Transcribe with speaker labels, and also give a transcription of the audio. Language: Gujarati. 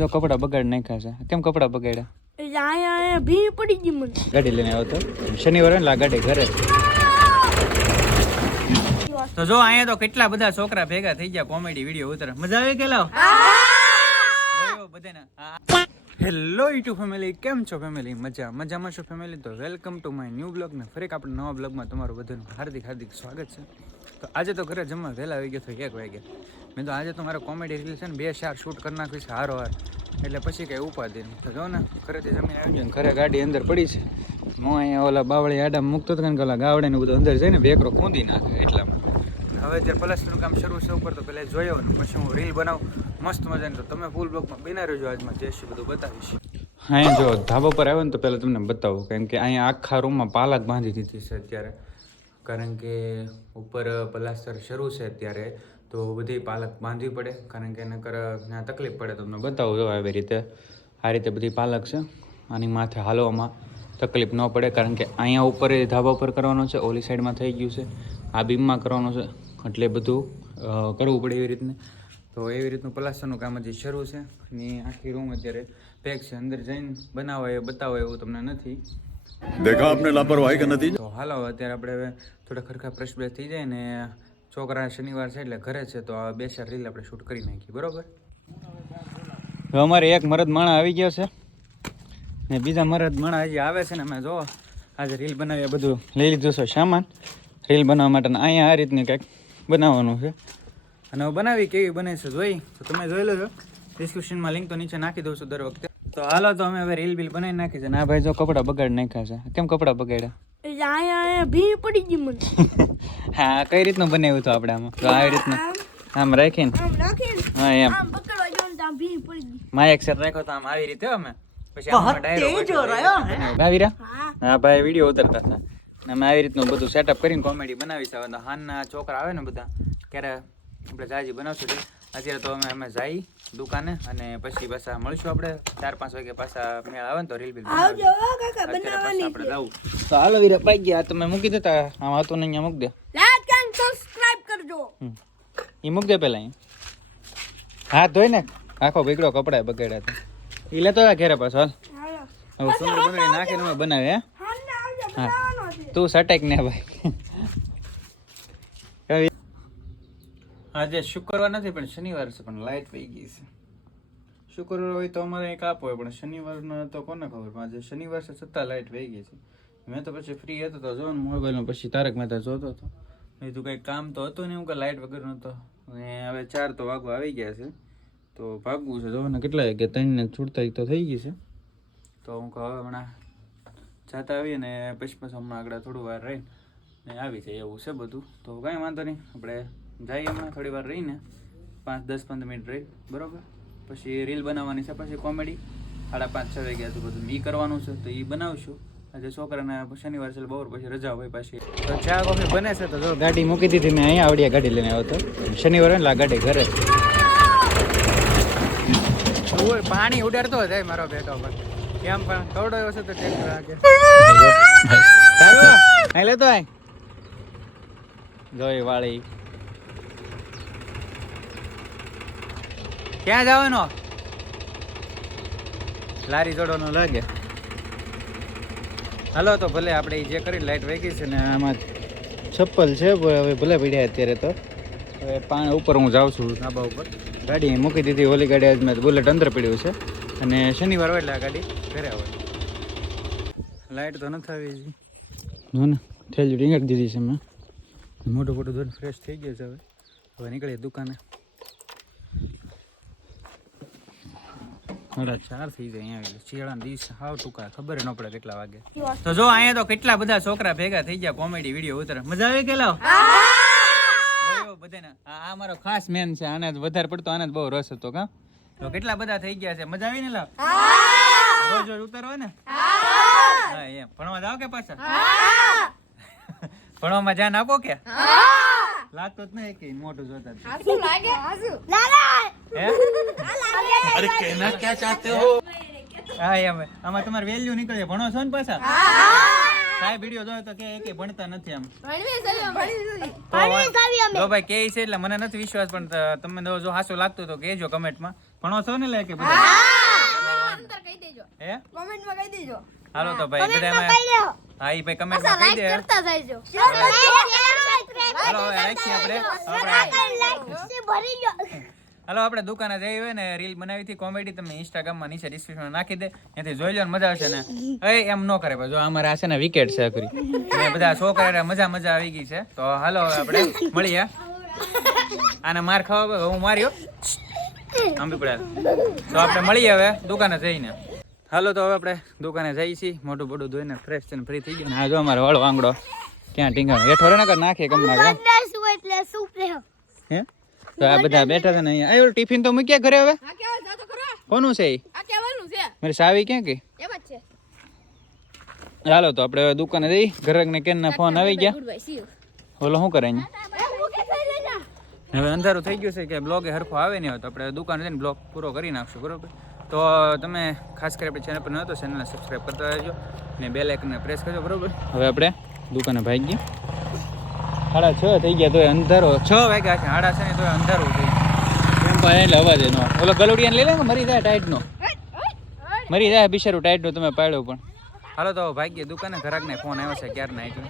Speaker 1: જો કપડા બગાડ નાખ્યા છે. કેમ કપડા બગાડ્યા?
Speaker 2: ભીડ પડી ગઈ મને.
Speaker 1: ગાડી લઈને આવ્યો તો. શનિવાર આ ગાડી ઘરે તો જો અહીંયા તો કેટલા બધા છોકરા ભેગા થઈ ગયા કોમેડી વીડિયો ઉતરે. મજા આવી કે લાવ? બધાને. Hello YouTube family. કેમ છો ફેમિલી? મજા. મજામાં છો ફેમિલી? તો welcome to my new blog ને ફરી આપણે નવા બ્લોગમાં તમારું બધાનું હાર્દિક હાર્દિક સ્વાગત છે. તો આજે તો ઘરે જમવા વહેલા આવી ગયો તો એક વાગે મેં તો આજે તો મારે કોમેડી રીલ છે ને બે ચાર શૂટ કરી નાખવી છે હારો હાર. એટલે પછી કંઈ ઉપાધિ નહીં. તો જો ને, ઘરેથી જમીન આવી જાય ઘરે ગાડી અંદર પડી છે. હું અહીંયા ઓલા બાવળી આડા મૂકતો હતો ને ઓલા ગાવડે ને બધું અંદર જઈને બેકરો કૂંદી નાખે એટલામાં. હવે જે પ્લાસ્ટરનું કામ શરૂ છે ઉપર તો પહેલાં જોયો ને, પછી હું રીલ બનાવું. મસ્ત મજાની તો તમે ફૂલ બ્લોકમાં બિના રહેજો આજમાં જે છે બધું બતાવીશ. હા જો ધાબા પર આવ્યો ને તો પહેલાં તમને બતાવું, કારણ કે અહીંયા આખા રૂમમાં પાલક બાંધી દીધી છે અત્યારે. કારણ કે ઉપર પ્લાસ્ટર શરૂ છે અત્યારે. તો બધી પાલક બાંધવી પડે કારણ કે એને કર ત્યાં તકલીફ પડે તમને બતાવું જો એવી રીતે આ રીતે બધી પાલક છે આની માથે હાલવામાં તકલીફ ન પડે કારણ કે અહીંયા ઉપર એ ધાબા પર કરવાનો છે ઓલી સાઈડમાં થઈ ગયું છે આ બીમમાં કરવાનો છે એટલે બધું કરવું પડે એવી રીતને. તો એવી રીતનું પ્લાસ્ટરનું કામ હજી શરૂ છે ને આખી રૂમ અત્યારે પેક છે અંદર જઈને બનાવાય બતાવે એવું તમને નથી.
Speaker 3: દેખા આપણે લાપરવાહી કે નથી?
Speaker 1: તો હાલો અત્યારે આપણે હવે થોડા ખરખા ફ્રેશ થઈ જાય ને છોકરા શનિવાર છે એટલે ઘરે છે, તો બે ચાર રીલ આપણે શૂટ કરી નાખીએ, બરોબર? અમારે એક મરદ માણા આવી ગયો છે. ને બીજા મરદ માણા હજી આવે છે ને, અમે જો આજે રીલ બનાવીએ, બધું લઈ લીધું છે સામાન. રીલ બનાવવા માટે અહીંયા આ રીતની કંઈક બનાવવાનું છે. અને હવે બનાવી, કેવી બને છે, જોઈ? તો તમે જોઈ લેજો. ડિસ્ક્રિપ્શનમાં લિંક તો નીચે નાખી દઉં છું દર વખતે. તો હાલો, તો અમે હવે રીલ બિલ બનાવી નાખી છે. ને ભાઈ જો કપડાં બગાડ નાખ્યા છે. કેમ કપડાં બગાડ્યા?
Speaker 2: ભીડ પડી ગઈ મને.
Speaker 1: હા કઈ રીતનું બનાવ્યું હતું આપણે આમાં? તો આવી રીતનું. આમ. રાખીને?
Speaker 2: આમ રાખીને?
Speaker 1: હા એમ. માયક સર રાખ્યો તો આમ આવી રીતે અમે. પછી ડાયરો
Speaker 2: હા?
Speaker 1: હા ભાઈ વીડિયો ઉતરતા હતા. અમે આવી રીતનું બધું સેટઅપ કરીને કોમેડી બનાવી છે હવે. તો હાનના છોકરા આવે ને બધા ક્યારે આપણે જાજી બનાવશું. અત્યારે તો અમે અમે જઈ દુકાને અને પછી પાછા મળશું આપણે. ચાર પાંચ વાગે પાછા મેળ આવે ને તો રીલ બિલ આપણે જવું તો હાલો વીરા પાઈ ગયા. તમે મૂકી દેતા આમ હતું ને અહીંયા મૂકી દે.
Speaker 2: લાઈક એન્ડ સબસ્ક્રાઇબ કરજો.
Speaker 1: ઈ મૂક દે પહેલા હા ધોઈ ને આખો બગડો કપડા બગડ્યા હતા ઈ લેતો ઘેરે પાછો હાલ. હવે સુંદર બનાવી નાખીને બનાવે હા? તું સટેક ને ભાઈ હવે આજે શુક્રવાર નથી, પણ શનિવાર છે, પણ લાઇટ વહી ગઈ છે. શુક્રવાર હોય તો અમારે એક આપો પણ શનિવારનો તો કોને ખબર? પણ આજે શનિવાર છે, છતાં લાઇટ વહી ગઈ છે. મેં તો પછી ફ્રી હતો તો જોવાનું મોબાઈલમાં પછી તારક મહેતા જોતો હતો. બીજું કંઈ કામ તો હતું નહીં, હું કે લાઇટ વગર તો અને હવે ચાર તો વાગો આવી ગયા છે. તો ભાગવું છે જો ને કેટલા કે ત્રણને છૂટતા તો થઈ ગઈ છે. તો હું કહું, હવે હમણાં જાતા આવીએ ને પછી પછી હમણાં આગળ થોડું વાર રહી ને આવી જાય એવું છે બધું. તો કાંઈ વાંધો નહીં, આપણે જઈએ હમણાં થોડી વાર રહીને પાંચ દસ પંદર મિનિટ રહી. બરોબર? પછી રીલ બનાવવાની છે પછી કોમેડી. સાડા પાંચ છ વાગ્યા તો બધું એ કરવાનું છે તો એ બનાવશું. આજે છોકરાને શનિવાર છે બપોર પછી રજા હોય પાછી. તો ચા કોફી બને છે તો ગાડી મૂકી દીધી મેં અહીંયા આવડિયા ગાડી લઈને આવ્યો હતો. શનિવારે ને ગાડી ઘરે પાણી ઉડાડતો જાય મારો બેટો પર કેમ પણ થોડો એવો છે તો તારું? અહીં લેતો આય. જોઈ વાળી ક્યાં જવાનો? લારી જોડવાનો લાગે. હાલો તો ભલે આપણે જે કરી લાઇટ વેગી છે ને આમાં ચપ્પલ છે હવે ભલે પડ્યા અત્યારે તો. હવે પાણી ઉપર હું જાઉં છું ધાબા ઉપર. ગાડી મૂકી દીધી ઓલી ગાડી આજ મેં બુલેટ અંદર પડ્યું છે. અને શનિવાર હોય એટલે આ ગાડી ઘરે આવે. લાઈટ તો નથી આવી હો ને થેલી રીંગણ દીધી છે મેં. મોટું મોટું ધોઈને ફ્રેશ થઈ ગયું છે હવે. હવે નીકળીએ દુકાને. સાડા ચાર થઈ જાય અહીંયા શિયાળાના દિવસ હાવ ટૂંકા ખબર ન પડે કેટલા વાગે. તો જો અહીંયા તો કેટલા બધા છોકરા ભેગા થઈ ગયા કોમેડી વીડિયો ઉતરે. મજા આવી કે લાવ? બધાને. આ આ મારો ખાસ મેન છે આને વધારે પડતો આને જ બહુ રસ હતો કા? તો કેટલા બધા થઈ ગયા છે મજા આવી ને લાવ? રોજ રોજ ઉતરવા ને હા એમ. ભણવા જાવ કે પાછા? ભણવામાં ધ્યાન આપો કે? લાગતો જ નહીં કે મોટું જોતા જ.
Speaker 2: શું ક્યાં ચાહતે
Speaker 1: હો? હા અમે આમાં તમારે વેલ્યુ નીકળે. ભણો છો ને પાછા? સાહેબ વીડિયો જોયો તો કે એકે ભણતા નથી આમ તો ભાઈ કે છે એટલે મને નથી વિશ્વાસ પણ તમને તમે જો- હાસો લાગતું તો કહેજો કમેન્ટમાં. ભણો છો ને લે કે બધા?
Speaker 2: કહી દેજો.
Speaker 1: હે?
Speaker 2: કમેન્ટમાં કહી દેજો.
Speaker 1: હાલો તો ભાઈ બધા હા એ ભાઈ કમેન્ટમાં કહી દે.
Speaker 2: કરતા જાયજો.
Speaker 1: હાલો રાખીએ આપણે. આપણે હાલો આપણે દુકાને જઈ હોય ને રીલ બનાવી હતી કોમેડી તમે ઇન્સ્ટાગ્રામમાં નીચે ડિસ્ક્રિપ્શનમાં નાખી દે ત્યાંથી જોઈ લો ને મજા આવશે ને. એ એમ ન કરે જો અમારે આ છે ને વિકેટ છે કરી ને બધા છોકરા મજા મજા આવી ગઈ છે. તો હાલો હવે આપણે મળીએ. આને માર ખાવા હું માર્યો? આંબી પડ્યા. તો આપણે મળીએ હવે દુકાને જઈને. હાલો તો હવે આપણે દુકાને જઈએ છીએ. મોટું બોટું ધોઈને ફ્રેશ થઈને ફ્રી થઈ ગયું. ને આ જો અમારો વાળો આંગળો. ક્યાં ટીંગણ હેઠો રે ને નાખે કમ નાખે હે? તો આ બધા બેઠા હતા ને અહીંયા. આયો ટિફિન તો મૂક્યા ઘરે હવે? કોનું છે ઈ?
Speaker 2: આ કેવાનું છે.
Speaker 1: મારી સાવી ક્યાં ગઈ? હાલો તો આપણે દુકાને જઈ. ઘરક ને કેન ના ફોન આવી ગયા. ઓલો શું કરે અહીંયા હવે અંધારું થઈ ગયું છે કે બ્લોગ હરખો આવે નહીં હોય તો આપણે દુકાને જઈને બ્લોગ પૂરો કરી નાખશું બરોબર? તો તમે ખાસ કરી આપણે ચેનલ પર ન હતો ચેનલને સબસ્ક્રાઈબ કરતા રહેજો ને બે લાઇકને પ્રેસ કરજો બરોબર? હવે આપણે દુકાને ભાગી સાડા છ થઈ ગયા તોય અંધારો. છ વાગ્યા છે, સાડા છ ને તોય અંધારું થઈ એમ એટલે અવાજ એનો ઓલો ગલુડિયાને લઈ લે મરી જાય ટાઈટનો. મરી જાય બિચારું ટાઈટનો, તમે પાડ્યો પણ. હાલો તો ભાગ્ય દુકાને ઘરાકને ફોન આવ્યો છે, ક્યારના એટલે